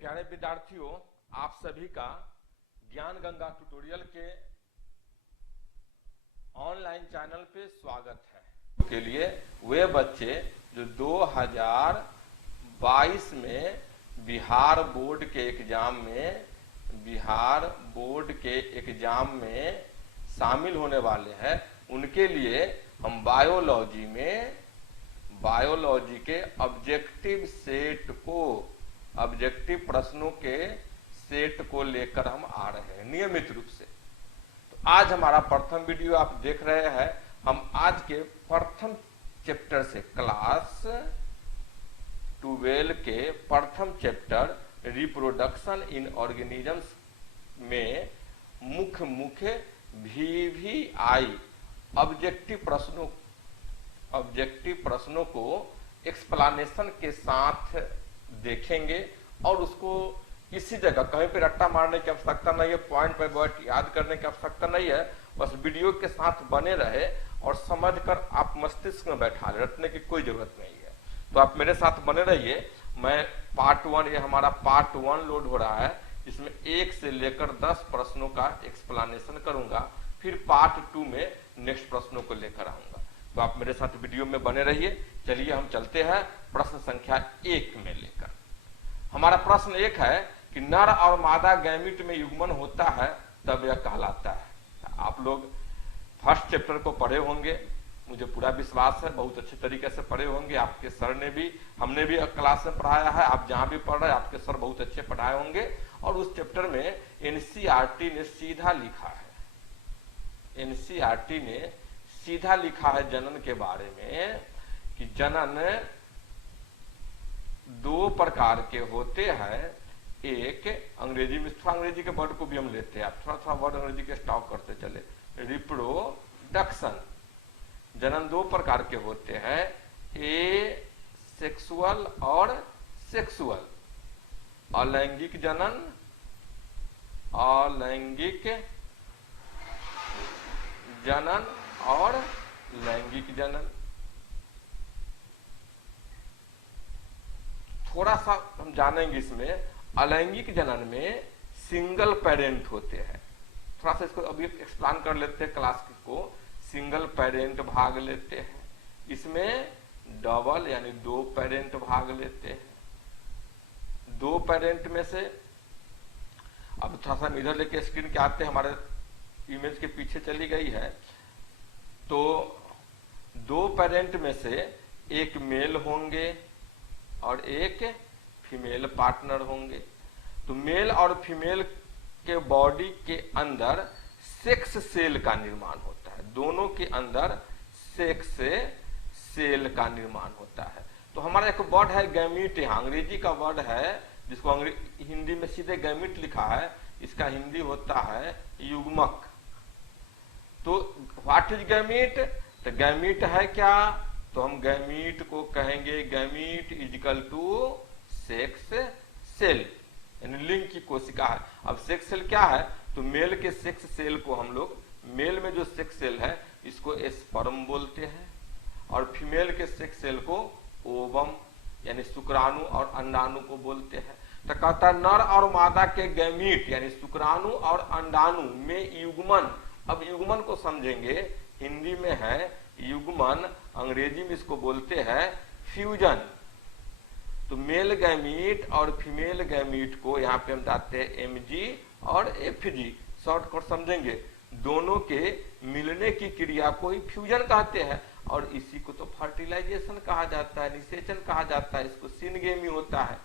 प्यारे विद्यार्थियों, आप सभी का ज्ञान गंगा ट्यूटोरियल के ऑनलाइन चैनल पे स्वागत है। के लिए वे बच्चे जो 2022 में बिहार बोर्ड के एग्जाम में शामिल होने वाले हैं, उनके लिए हम बायोलॉजी के ऑब्जेक्टिव प्रश्नों के सेट को लेकर हम आ रहे हैं नियमित रूप से। तो आज हमारा प्रथम वीडियो आप देख रहे हैं। हम आज के प्रथम चैप्टर से क्लास 12 के प्रथम चैप्टर रिप्रोडक्शन इन ऑर्गेनिजम्स में मुख्य VVI ऑब्जेक्टिव प्रश्नों को एक्सप्लेनेशन के साथ देखेंगे और उसको किसी जगह कहीं पे रट्टा मारने की आवश्यकता नहीं है, पॉइंट पे पॉइंट याद करने की आवश्यकता नहीं है। बस वीडियो के साथ बने रहे और समझकर आप मस्तिष्क में बैठा ले, रटने की कोई जरूरत नहीं है। तो आप मेरे साथ बने रहिए। मैं पार्ट 1, ये हमारा पार्ट 1 लोड हो रहा है, इसमें 1 से लेकर 10 प्रश्नों का एक्सप्लेनेशन करूंगा, फिर पार्ट 2 में नेक्स्ट प्रश्नों को लेकर आऊंगा। तो आप मेरे साथ वीडियो में बने रहिए। चलिए हम चलते हैं प्रश्न संख्या 1 में लेकर। हमारा प्रश्न 1 है कि नर और मादा गैमीट में युग्मन होता है तब यह कहलाता है। आप लोग फर्स्ट चैप्टर को पढ़े होंगे, मुझे पूरा विश्वास है, बहुत अच्छे तरीके से पढ़े होंगे। आपके सर ने भी, हमने भी क्लास में पढ़ाया है, आप जहां भी पढ़ रहे हैं आपके सर बहुत अच्छे पढ़ाए होंगे। और उस चैप्टर में NCERT ने सीधा लिखा है, NCERT ने सीधा लिखा है जनन के बारे में कि जनन 2 प्रकार के होते हैं। एक अंग्रेजी में, थोड़ा अंग्रेजी के वर्ड को भी हम लेते हैं, आप थोड़ा वर्ड अंग्रेजी के स्टॉक करते चले। रिप्रोडक्शन, जनन 2 प्रकार के होते हैं, सेक्सुअल और सेक्सुअल। अलैंगिक जनन, और लैंगिक जनन। थोड़ा सा हम जानेंगे इसमें। अलैंगिक जनन में सिंगल पेरेंट होते हैं, थोड़ा सा इसको अभी एक्सप्लेन कर लेते हैं क्लास को। सिंगल पेरेंट भाग लेते हैं, इसमें डबल यानी 2 पेरेंट भाग लेते हैं। 2 पेरेंट में से, अब थोड़ा सा इधर लेके स्क्रीन के आते हैं, हमारे इमेज के पीछे चली गई है। तो 2 पेरेंट में से एक मेल होंगे और एक फीमेल पार्टनर होंगे। तो मेल और फीमेल के बॉडी के अंदर सेक्स सेल का निर्माण होता है, दोनों के अंदर सेक्स सेल का निर्माण होता है। तो हमारा एक वर्ड है गैमीट, अंग्रेजी का वर्ड है जिसको हिंदी में सीधे गैमीट लिखा है, इसका हिंदी होता है युग्मक। तो व्हाट इज गैमीट? तो गैमीट है क्या? तो हम गैमीट को कहेंगे gamete is equal to sex cell, यानी लिंग की कोशिका है। अब सेक्स सेल क्या है? तो मेल के सेक्स सेल को हम लोग, मेल में जो सेक्स सेल है इसको स्पर्म बोलते हैं, और फीमेल के सेक्स सेल को ओवम यानी शुक्राणु और अंडाणु को बोलते हैं। तो कहता है नर और मादा के गैमीट यानी शुक्राणु और अंडाणु में युग्मन। अब युग्मन को समझेंगे, हिंदी में है युग्मन, अंग्रेजी में इसको बोलते हैं फ्यूजन। तो मेल गैमीट और फीमेल गैमीट को यहाँ पे हम जाते हैं MG और FG, शॉर्टकट समझेंगे। दोनों के मिलने की क्रिया को ही फ्यूजन कहते हैं, और इसी को तो फर्टिलाइजेशन कहा जाता है, निषेचन कहा जाता है, इसको सिनगेमी होता है।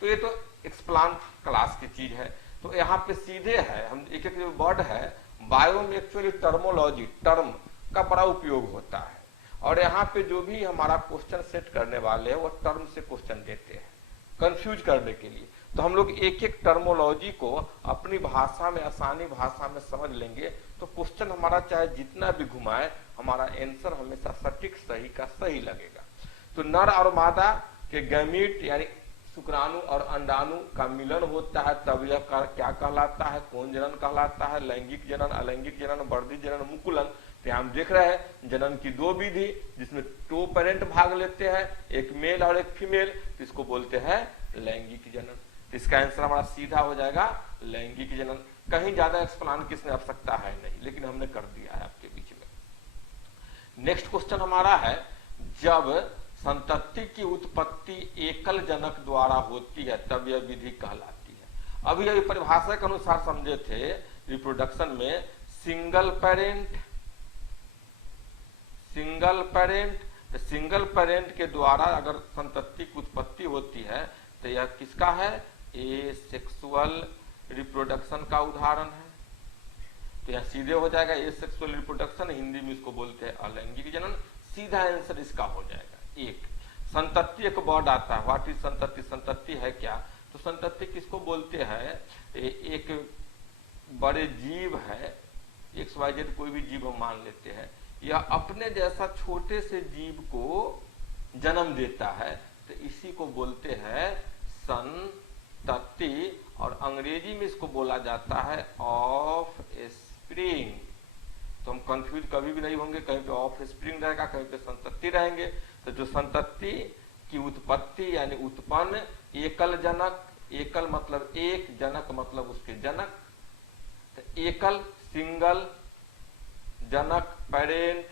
तो ये तो एक्सप्लान क्लास की चीज है। तो यहाँ पे सीधे है, हम एक जो वर्ड है, बायो में एक्चुअली टर्मोलॉजी, टर्म का बड़ा उपयोग होता है। और यहाँ पे जो भी हमारा क्वेश्चन सेट करने वाले हैं वो टर्म से क्वेश्चन देते हैं कंफ्यूज करने के लिए। तो हम लोग एक एक टर्मोलॉजी को अपनी भाषा में, आसानी भाषा में समझ लेंगे तो क्वेश्चन हमारा चाहे जितना भी घुमाए, हमारा आंसर हमेशा सटीक सही का सही लगेगा। तो नर और मादा के गैमीट यानी शुक्राणु और अंडाणु का मिलन होता है, तब यह क्या कहलाता है? कौन जनन कहलाता है? लैंगिक जनन, अलैंगिक जनन, वर्धित जनन, मुकुलन। तो हम देख रहे हैं जनन की 2 विधि जिसमें 2 पेरेंट भाग लेते हैं, एक मेल और एक फीमेल, इसको बोलते हैं लैंगिक जनन। इसका आंसर हमारा सीधा हो जाएगा लैंगिक जनन। कहीं ज्यादा एक्सप्लेन किसने आवश्यकता है नहीं, लेकिन हमने कर दिया है आपके बीच में। नेक्स्ट क्वेश्चन हमारा है, जब संतति की उत्पत्ति एकल जनक द्वारा होती है तब यह विधि कहलाती है। अभी अभी परिभाषा के अनुसार समझे थे रिप्रोडक्शन में सिंगल पेरेंट, सिंगल पेरेंट के द्वारा अगर संतति की उत्पत्ति होती है तो यह किसका है, एसेक्सुअल रिप्रोडक्शन का उदाहरण है। तो यह सीधे हो जाएगा एसेक्सुअल रिप्रोडक्शन, हिंदी में इसको बोलते हैं अलैंगिक जनन। सीधा आंसर इसका हो जाएगा। एक संतति एक वर्ड आता है, व्हाट इज संतति, संतति है क्या, तो संतति किसको बोलते हैं, एक बड़े जीव है, XYZ कोई भी जीव हम मान लेते हैं, यह अपने जैसा छोटे से जीव को जन्म देता है, तो इसी को बोलते हैं संतति, और अंग्रेजी में इसको बोला जाता है ऑफ स्प्रिंग। तो हम कंफ्यूज कभी भी नहीं होंगे, कहीं पे ऑफ स्प्रिंग रहेगा, कहीं पे संतति रहेंगे। तो जो संतति की उत्पत्ति यानी उत्पन्न, एकल जनक, एकल मतलब एक, जनक मतलब उसके जनक, तो एकल सिंगल जनक पेरेंट।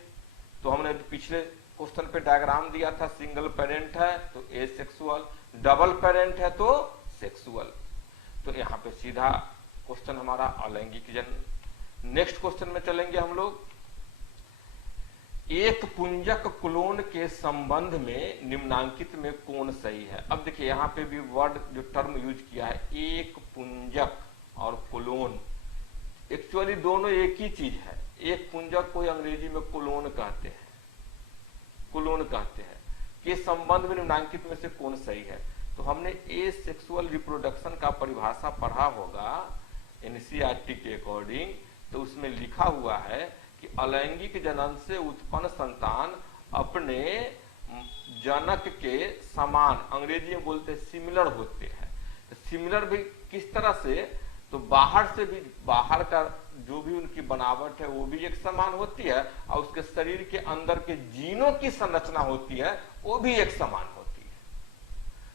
तो हमने पिछले क्वेश्चन पे डायग्राम दिया था, सिंगल पेरेंट है तो एसेक्सुअल, डबल पेरेंट है तो सेक्सुअल। तो यहाँ पे सीधा क्वेश्चन हमारा अलैंगिक जनन। नेक्स्ट क्वेश्चन में चलेंगे हम लोग, एक पुंजक क्लोन के संबंध में निम्नांकित में कौन सही है। अब देखिए यहाँ पे भी वर्ड जो टर्म यूज किया है, एक पुंजक और क्लोन, एक्चुअली दोनों एक ही चीज है। एक पुंजक को अंग्रेजी में क्लोन कहते हैं, क्लोन कहते हैं, के संबंध में निम्नांकित में से कौन सही है। तो हमने एसेक्सुअल रिप्रोडक्शन का परिभाषा पढ़ा होगा एनसीईआरटी के अकॉर्डिंग, तो उसमें लिखा हुआ है कि अलैंगिक जनन से उत्पन्न संतान अपने जनक के समान, अंग्रेजी में बोलते हैं सिमिलर होते हैं। तो सिमिलर भी किस तरह से, तो बाहर से भी, बाहर का जो भी उनकी बनावट है वो भी एक समान होती है, और उसके शरीर के अंदर के जीनों की संरचना होती है वो भी एक समान होती है।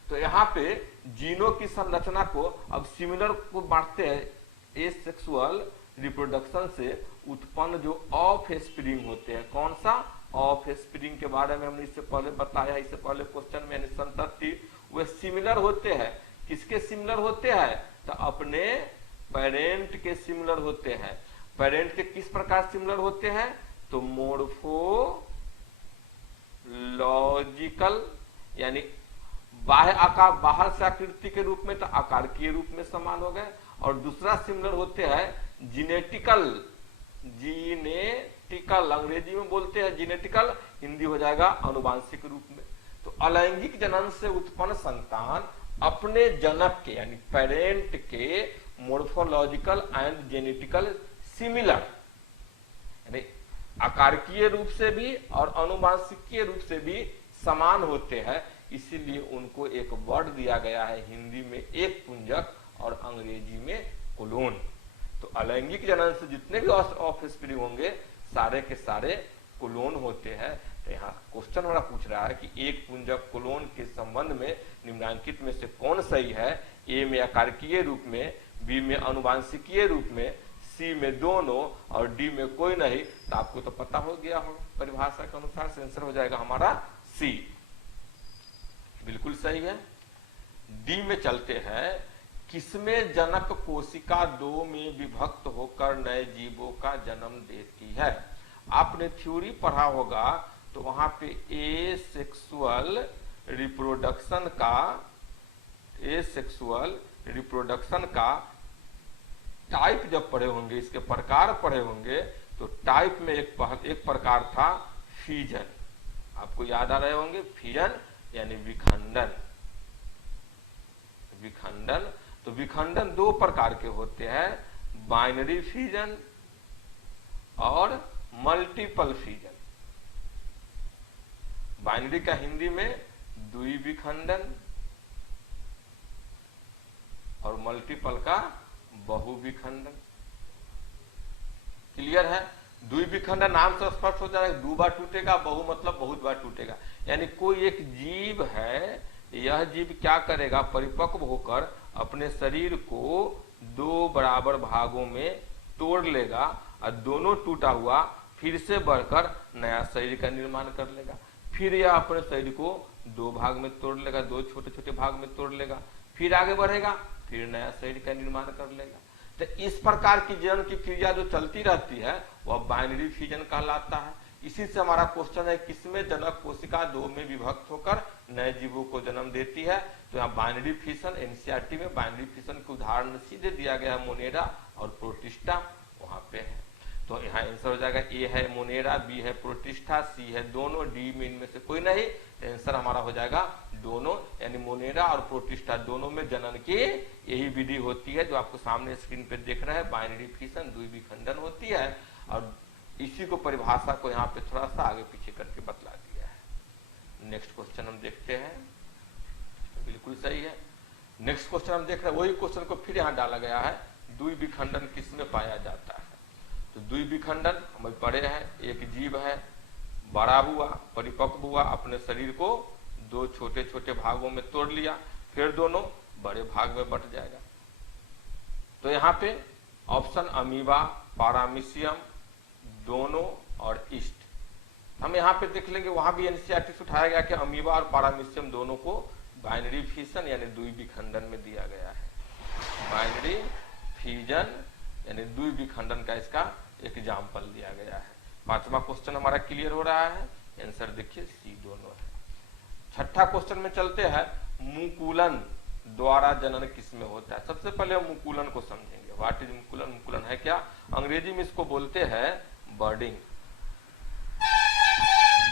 तो यहाँ पे जीनों की संरचना को अब सिमिलर को बांटते हैं एसेक्सुअल रिप्रोडक्शन से उत्पन्न जो ऑफ स्प्रिंग होते हैं। कौन सा, ऑफ स्प्रिंग के बारे में हमने इससे पहले बताया, इससे पहले क्वेश्चन में, संतति वे सिमिलर होते हैं। किसके सिमिलर होते हैं, तो अपने पेरेंट के सिमिलर होते हैं। पेरेंट के किस प्रकार सिमिलर होते हैं, तो मोर्फोलॉजिकल यानी बाह्य आकार, बाहर से आकृति के रूप में, तो आकारकीय रूप में समान हो गए। और दूसरा सिमिलर होते हैं जीनेटिकल, जीनेटिकल अंग्रेजी में बोलते हैं जीनेटिकल, हिंदी हो जाएगा अनुवांशिक रूप में। तो अलैंगिक जनन से उत्पन्न संतान अपने जनक के यानी पेरेंट के मोर्फोलॉजिकल एंड जेनेटिकल सिमिलर, यानी आकारकीय रूप से भी और अनुवांशिकीय रूप से भी समान होते हैं, इसीलिए उनको एक वर्ड दिया गया है, हिंदी में एक पुंजक और अंग्रेजी में क्लोन। तो अलैंगिक जनन से जितने भी ऑफ स्प्रिंग होंगे सारे के सारे क्लोन होते हैं। तो यहाँ क्वेश्चन हमारा पूछ रहा है कि एक पुंजक क्लोन के संबंध में निम्नांकित में से कौन सही है, ए में आकारकीय रूप में, बी में अनुवांशिकीय रूप में, सी में दोनों और डी में कोई नहीं। तो आपको तो पता हो गया हो परिभाषा के अनुसार, से आंसर हो जाएगा हमारा सी, बिल्कुल सही है। डी में चलते हैं, किसमें जनक कोशिका दो में विभक्त होकर नए जीवों का जन्म देती है। आपने थ्योरी पढ़ा होगा तो वहां पे एसेक्सुअल रिप्रोडक्शन का टाइप जब पढ़े होंगे, इसके प्रकार पढ़े होंगे, तो टाइप में एक प्रकार था फीजन, आपको याद आ रहे होंगे, फीजन यानी विखंडन। विखंडन, तो विखंडन दो प्रकार के होते हैं, बाइनरी फीजन और मल्टीपल फीजन। बाइनरी का हिंदी में द्विविखंडन और मल्टीपल का बहुविखंडन। क्लियर है, द्विविखंडन नाम से स्पष्ट हो जाएगा, दो बार टूटेगा, बहु मतलब बहुत बार टूटेगा। यानी कोई एक जीव है, यह जीव क्या करेगा, परिपक्व होकर अपने शरीर को दो बराबर भागों में तोड़ लेगा और दोनों टूटा हुआ फिर से बढ़कर नया शरीर का निर्माण कर लेगा। फिर यह अपने शरीर को दो भाग में तोड़ लेगा, दो छोटे छोटे भाग में तोड़ लेगा, फिर आगे बढ़ेगा, फिर नया शरीर का निर्माण कर लेगा। तो इस प्रकार की जनन की क्रिया जो चलती रहती है वह बाइनरी फिजन कहलाता है। इसी से हमारा क्वेश्चन है किसमें जनक कोशिका दो में विभक्त होकर नए जीवों को जन्म देती है। तो यहाँ बाइनरी फिशन, एनसीईआरटी में बाइनरी फिशन के उदाहरण सीधे दिया गया है, मोनेरा और प्रोटिस्टा वहां पे है। तो यहाँ आंसर हो जाएगा ए है मोनेरा, बी है प्रोटिस्टा, सी है दोनों, डी में इनमें से कोई नहीं। तो आंसर हमारा हो जाएगा दोनों, यानी मोनेरा और प्रोटिस्टा दोनों में जनन की यही विधि होती है जो आपको सामने स्क्रीन पे देख रहे हैं, बाइनरी फिशन, द्विविखंडन होती है। और इसी को परिभाषा को यहाँ पे थोड़ा सा आगे पीछे करके बतला दिया है। नेक्स्ट क्वेश्चन हम देखते हैं, बिल्कुल सही है। नेक्स्ट क्वेश्चन हम देख रहे हैं, वही क्वेश्चन को फिर यहाँ डाला गया है, द्विविखंडन किसमें पाया जाता है। तो द्विविखंडन हम पढ़े हैं, एक जीव है, बड़ा हुआ, परिपक्व हुआ, अपने शरीर को दो छोटे छोटे भागों में तोड़ लिया, फिर दोनों बड़े भाग में बंट जाएगा। तो यहाँ पे ऑप्शन अमीबा, पारामीशियम दोनों और ईस्ट, हम यहाँ पे देख लेंगे, वहां भी एनसीईआरटी से उठाया गया कि अमीबा और पारामीशियम दोनों को बाइनरी फिशन यानी द्विविखंडन में दिया गया है। बाइनरी फिजन यानी द्विविखंडन का इसका एग्जाम्पल दिया गया है। पांचवा क्वेश्चन हमारा क्लियर हो रहा है, आंसर देखिए सी दोनों है। छठा क्वेश्चन में चलते हैं, मुकुलन द्वारा जनन किसमें होता है। सबसे पहले हम मुकुलन को समझेंगे, व्हाट इज मुकुलन। मुकुलन है क्या, अंग्रेजी में इसको बोलते हैं बर्डिंग।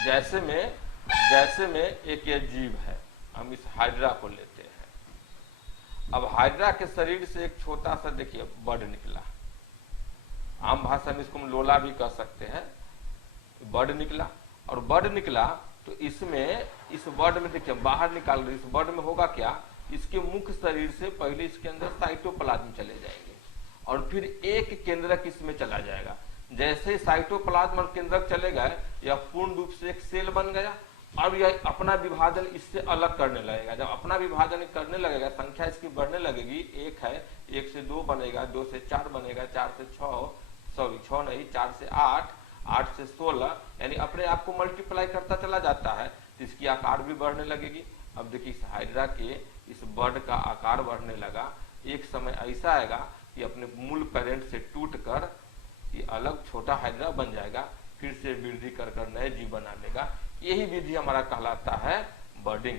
जैसे में एक ये जीव है, हम इस हाइड्रा को लेते हैं। अब हाइड्रा के शरीर से एक छोटा सा देखिए बर्ड निकला, आम भाषा में इसको हम लोला भी कह सकते हैं। बर्ड निकला, और बर्ड निकला तो इसमें, इस बर्ड में देखिए बाहर निकाल रहे, इस बर्ड में होगा क्या, इसके मुख्य शरीर से पहले इसके अंदर साइटोप्लाज्म चले जाएंगे और फिर एक केंद्रक इसमें चला जाएगा। जैसे साइटोप्लाज्म और केंद्रक चले गए, यह पूर्ण रूप से एक सेल बन गया। अब यह अपना विभाजन इससे अलग करने लगेगा। जब अपना विभाजन करने लगेगा, संख्या इसकी बढ़ने लगेगी, एक है, एक से दो बनेगा, दो से चार बनेगा, चार से छह नहीं, चार से आठ, आठ से 16, यानी अपने आप को मल्टीप्लाई करता चला जाता है, तो इसकी आकार भी बढ़ने लगेगी। अब देखिए इस हाइड्रा के, इस बर्ड का आकार बढ़ने लगा। एक समय ऐसा आएगा कि अपने मूल पेरेंट से टूट कर ये अलग छोटा हाइड्रा बन जाएगा, फिर से वृद्धि कर कर नए जीव बना लेगा। यही विधि हमारा कहलाता है बर्डिंग,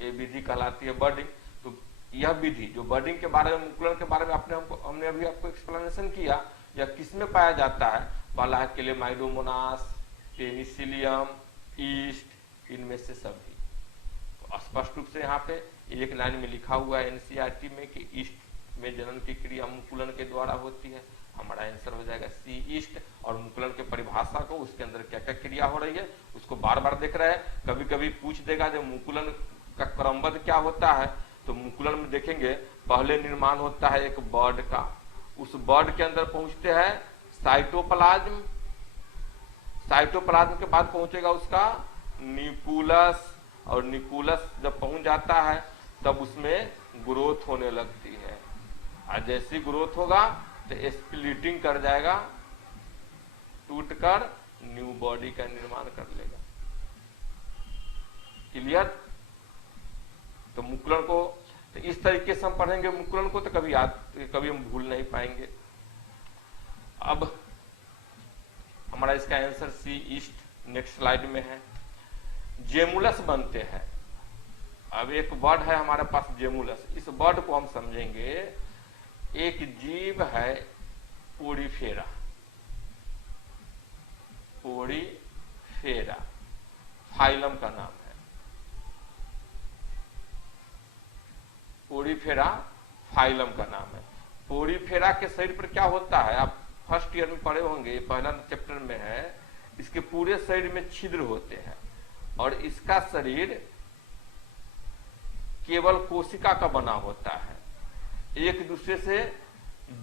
ये विधि कहलाती है बर्डिंग। तो यह विधि जो बर्डिंग के बारे में, मुकुलन के बारे में हमने अभी आपको एक्सप्लेनेशन किया, यह किसमें पाया जाता है। पहला है क्लेमाइडोमोनास, पेनिसिलियम, ईस्ट, इनमें से सभी। तो स्पष्ट रूप से यहाँ पे एक लाइन में लिखा हुआ है एनसीईआरटी में कि ईस्ट में जनन की क्रिया मुकुलन के द्वारा होती है। हमारा आंसर हो जाएगा सी ईस्ट। और मुकुलन के परिभाषा को, उसके अंदर क्या क्या क्रिया हो रही है उसको बार बार देख रहे हैं। कभी कभी पूछ देगा जब मुकुलन का क्रमबद्ध क्या होता है, तो मुकुलन में देखेंगे पहले निर्माण होता है एक बर्ड का, उस बर्ड के अंदर पहुंचते हैं साइटोप्लाज्म, साइटोप्लाज्म के बाद पहुंचेगा उसका न्यूक्लियस, और न्यूक्लियस जब पहुंच जाता है तब उसमें ग्रोथ होने लगती है। और जैसी ग्रोथ होगा तो स्प्लिटिंग कर जाएगा, टूटकर न्यू बॉडी का निर्माण कर लेगा। क्लियर। तो मुकुलन को तो इस तरीके से हम पढ़ेंगे मुकुलन को, तो कभी हम भूल नहीं पाएंगे। अब हमारा इसका आंसर सी ईस्ट नेक्स्ट स्लाइड में है। जेमुलस बनते हैं। अब एक वर्ड है हमारे पास जेमुलस, इस वर्ड को हम समझेंगे। एक जीव है पोरीफेरा, पोरीफेरा फाइलम का नाम है, पोरीफेरा फाइलम का नाम है। पोरीफेरा के शरीर पर क्या होता है, आप फर्स्ट ईयर में पढ़े होंगे, पहला चैप्टर में है। इसके पूरे शरीर में छिद्र होते हैं और इसका शरीर केवल कोशिका का बना होता है, एक दूसरे से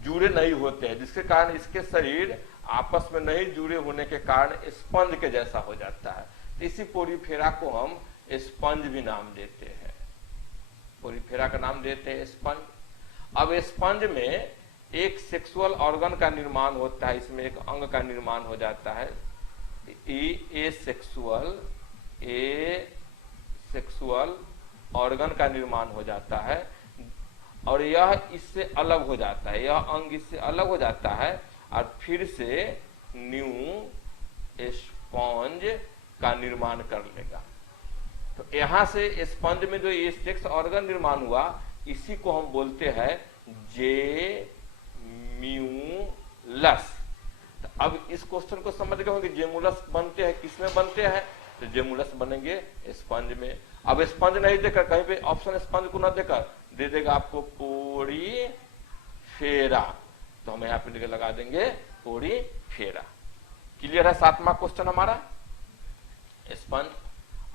जुड़े नहीं होते हैं, जिसके कारण इसके शरीर आपस में नहीं जुड़े होने के कारण स्पंज के जैसा हो जाता है। इसी पोरीफेरा को हम स्पंज भी नाम देते हैं। पोरीफेरा का नाम देते हैं स्पंज। अब स्पंज में एक सेक्सुअल ऑर्गन का निर्माण होता है, इसमें एक अंग का निर्माण हो जाता है, ए सेक्सुअल ऑर्गन का निर्माण हो जाता है, और यह इससे अलग हो जाता है, यह अंग इससे अलग हो जाता है और फिर से न्यू स्पंज का निर्माण कर लेगा। तो यहां से स्पंज में जो ये सेक्स ऑर्गन निर्माण हुआ, इसी को हम बोलते हैं जेम्यूलस। तो अब इस क्वेश्चन को समझ गए होंगे, जेमुलस बनते हैं किसमें बनते हैं, तो जेमुलस बनेंगे स्पंज में। अब स्पंज नहीं देकर कहीं पे ऑप्शन स्पंज को ना देकर दे देगा आपको पोरीफेरा, तो हम यहाँ पे लगा देंगे पोरीफेरा। क्लियर है 7वां क्वेश्चन हमारा स्पंज।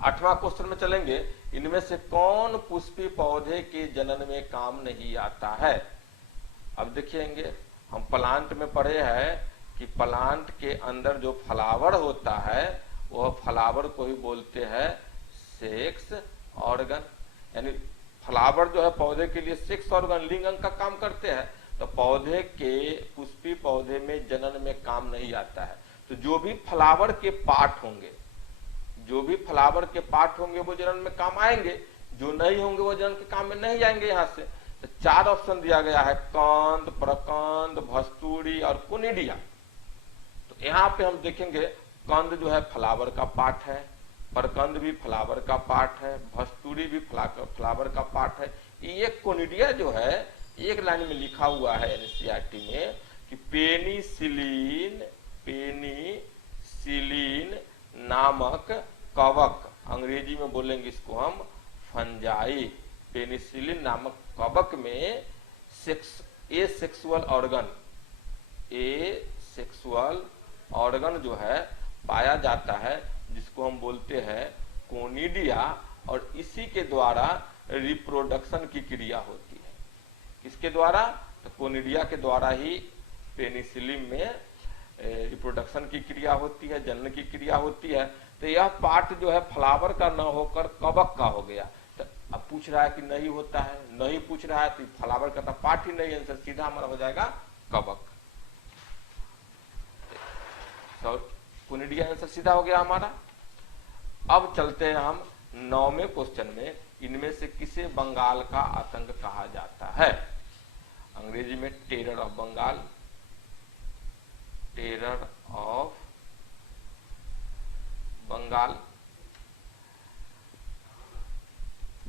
8वां क्वेश्चन में चलेंगे, इनमें से कौन पुष्पी पौधे के जनन में काम नहीं आता है। अब देखेंगे, हम प्लांट में पढ़े हैं कि प्लांट के अंदर जो फ्लावर होता है वह फ्लावर को ही बोलते हैं सेक्स ऑर्गन, यानी फ्लावर जो है पौधे के लिए सेक्स ऑर्गन लिंग अंग का काम करते हैं। तो पौधे के पुष्पी पौधे में जनन में काम नहीं आता है। तो जो भी फ्लावर के पार्ट होंगे, जो भी फ्लावर के पार्ट होंगे वो जनन में काम आएंगे, जो नहीं होंगे वो जनन के काम में नहीं आएंगे। यहां से तो 4 ऑप्शन दिया गया है, कंद, प्रकंद, भस्तूरी और कोनिडिया। तो यहाँ पे हम देखेंगे कंद जो है फ्लावर का पार्ट है, प्रकंद भी फ्लावर का पार्ट है, भस्तूरी भी फ्लावर का पार्ट है। ये कोनिडिया जो है एक लाइन में लिखा हुआ है एनसीईआरटी में कि पेनिसिलिन नामक कवक, अंग्रेजी में बोलेंगे इसको हम फंजाई, पेनिसिलिन नामक कवक में ए सेक्सुअल ऑर्गन जो है पाया जाता है, जिसको हम बोलते हैं कोनिडिया, और इसी के द्वारा रिप्रोडक्शन की क्रिया होती है। किसके द्वारा, तो कोनिडिया के द्वारा ही पेनिसिलिन में रिप्रोडक्शन की क्रिया होती है, जनन की क्रिया होती है। तो यह पार्ट जो है फ्लावर का न होकर कवक का हो गया। तो अब पूछ रहा है कि नहीं होता है, नहीं पूछ रहा है तो फ्लावर का तो पार्ट ही नहीं, आंसर सीधा हमारा हो जाएगा कवक। तो कोनिडिया आंसर सीधा हो गया हमारा। अब चलते हैं हम 9वें क्वेश्चन में, इनमें से किसे बंगाल का आतंक कहा जाता है। अंग्रेजी में terror of Bengal, terror of Bengal.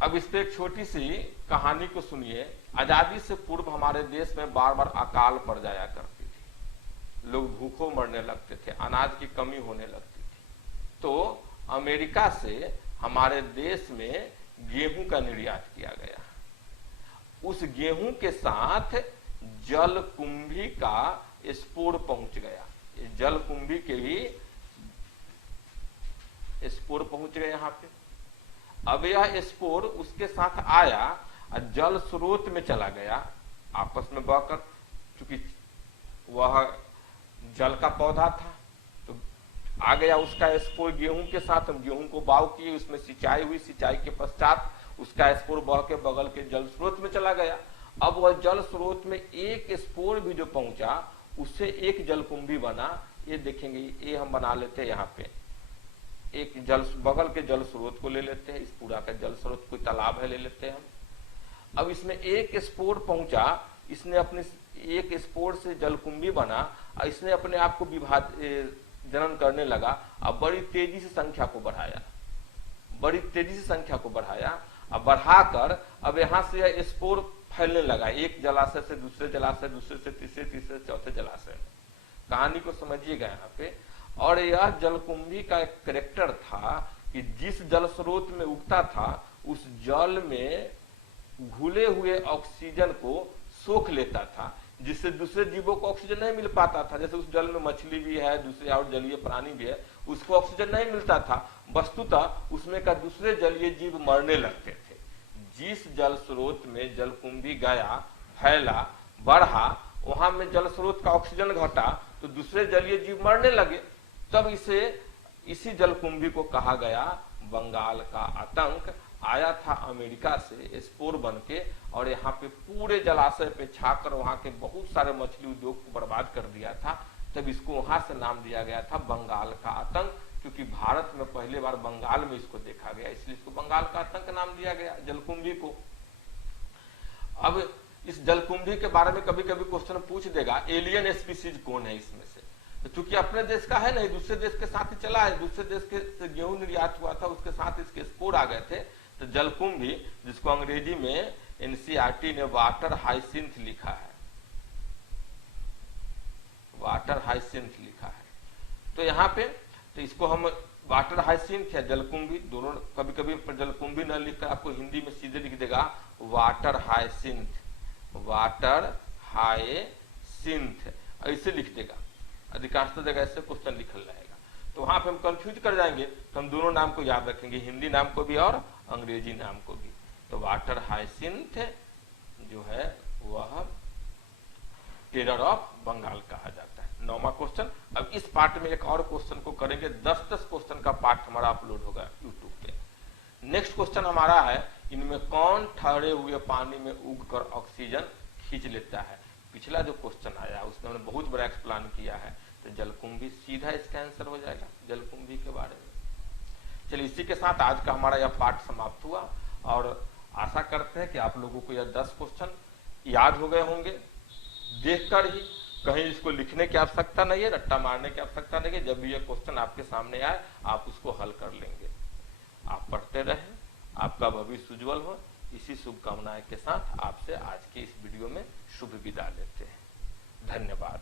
अब इस पे एक छोटी सी कहानी को सुनिए। आजादी से पूर्व हमारे देश में बार बार अकाल पड़ जाया करती थी, लोग भूखों मरने लगते थे, अनाज की कमी होने लगती थी। तो अमेरिका से हमारे देश में गेहूं का निर्यात किया गया। उस गेहूं के साथ जलकुंभी का स्पोर पहुंच गया, जलकुंभी के भी स्पोर पहुंच गए यहाँ पे। अब यह स्पोर उसके साथ आया और जल स्रोत में चला गया, आपस में बहकर, क्योंकि वह जल का पौधा था तो आ गया उसका स्पोर गेहूं के साथ। हम गेहूं को बाव किए, उसमें सिंचाई हुई, सिंचाई के पश्चात उसका स्पोर बह के बगल के जल स्रोत में चला गया। अब वह जल स्रोत में एक स्पोर भी जो पहुंचा, उससे एक जलकुंभी बना। ये देखेंगे, ये हम बना लेते हैं यहाँ पे, एक जल बगल के जल स्रोत को ले लेते हैं, इस पूरा का जल स्रोत कोई तालाब है ले लेते हैं हम। अब इसमें एक स्पोर पहुंचा, इसने अपने एक स्पोर से जलकुंभी बना और इसने अपने आप को जनन करने लगा। अब बड़ी तेजी से संख्या को बढ़ाया, बड़ी तेजी से संख्या को बढ़ाया। अब बढ़ाकर अब यहाँ से यह स्पोर फैलने लगा, एक जलाशय से दूसरे जलाशय, दूसरे से तीसरे, तीसरे से चौथे जलाशय। कहानी को समझिएगा यहाँ पे। और यह जलकुंभी का एक कैरेक्टर था कि जिस जल स्रोत में उगता था उस जल में घुले हुए ऑक्सीजन को सोख लेता था, जिससे दूसरे जीवों को ऑक्सीजन नहीं मिल पाता था। जैसे उस जल में मछली भी है, दूसरे और जलीय प्राणी भी है, उसको ऑक्सीजन नहीं मिलता था। वस्तुतः उसमें का दूसरे जलीय जीव मरने लगते थे। जिस जल स्रोत में जलकुंभी गया, फैला, बढ़ा, वहां में जल स्रोत का ऑक्सीजन घटा तो दूसरे जलीय जीव मरने लगे। तब इसी जलकुंभी को कहा गया बंगाल का आतंक। आया था अमेरिका से स्पोर बन के, और यहाँ पे पूरे जलाशय पे छाकर वहां के बहुत सारे मछली उद्योग को बर्बाद कर दिया था। तब इसको वहां से नाम दिया गया था बंगाल का आतंक, क्योंकि भारत में पहले बार बंगाल में इसको देखा गया, इसलिए इसको बंगाल का आतंक नाम दिया गया जलकुंभी को। अब इस जलकुंभी के बारे में कभी कभी क्वेश्चन पूछ देगा, एलियन स्पीसीज कौन है इसमें से, तो चूंकि अपने देश का है नहीं, दूसरे देश के साथ ही चला है, दूसरे देश के से गेहूं निर्यात हुआ था, उसके साथ इसके स्पोर आ गए थे। तो जलकुंभी, जिसको अंग्रेजी में एनसीईआरटी ने वाटर हाइसिंथ लिखा है, वाटर हाइसिंथ लिखा है, तो यहाँ पे तो इसको हम वाटर हाइसिंथ या जलकुंभी दोनों, कभी कभी जलकुंभी न लिखकर आपको हिंदी में सीधे लिख देगा वाटर हाइसिंथ, वाटर हाइसिंथ ऐसे लिख देगा, अधिकांशतः जगह ऐसे क्वेश्चन लिखल रहेगा। तो वहां पे हम कंफ्यूज कर जाएंगे, तो हम दोनों नाम को याद रखेंगे, हिंदी नाम को भी और अंग्रेजी नाम को भी। तो वाटर हाइसिंथ जो है वह टेरर ऑफ बंगाल कहा जाता है। 9वां क्वेश्चन। अब इस पार्ट में एक और क्वेश्चन को करेंगे, 10-10 क्वेश्चन का पार्ट हमारा अपलोड होगा यूट्यूब पे। नेक्स्ट क्वेश्चन हमारा है, इनमें कौन ठहरे हुए पानी में उगकर ऑक्सीजन खींच लेता है। पिछला जो क्वेश्चन आया उसमें हमने बहुत बड़ा एक्सप्लेन किया है, तो जलकुंभी सीधा इसका आंसर हो जाएगा जलकुंभी के बारे में। चलिए इसी के साथ आज का हमारा यह पाठ समाप्त हुआ, और आशा करते हैं कि आप लोगों को यह 10 क्वेश्चन याद हो गए होंगे, देखकर ही, कहीं इसको लिखने की आवश्यकता नहीं है, रट्टा मारने की आवश्यकता नहीं है। जब भी यह क्वेश्चन आपके सामने आए आप उसको हल कर लेंगे। आप पढ़ते रहें, आपका भविष्य उज्जवल हो, इसी शुभकामनाएं के साथ आपसे आज की इस वीडियो में शुभ विदा लेते हैं। धन्यवाद।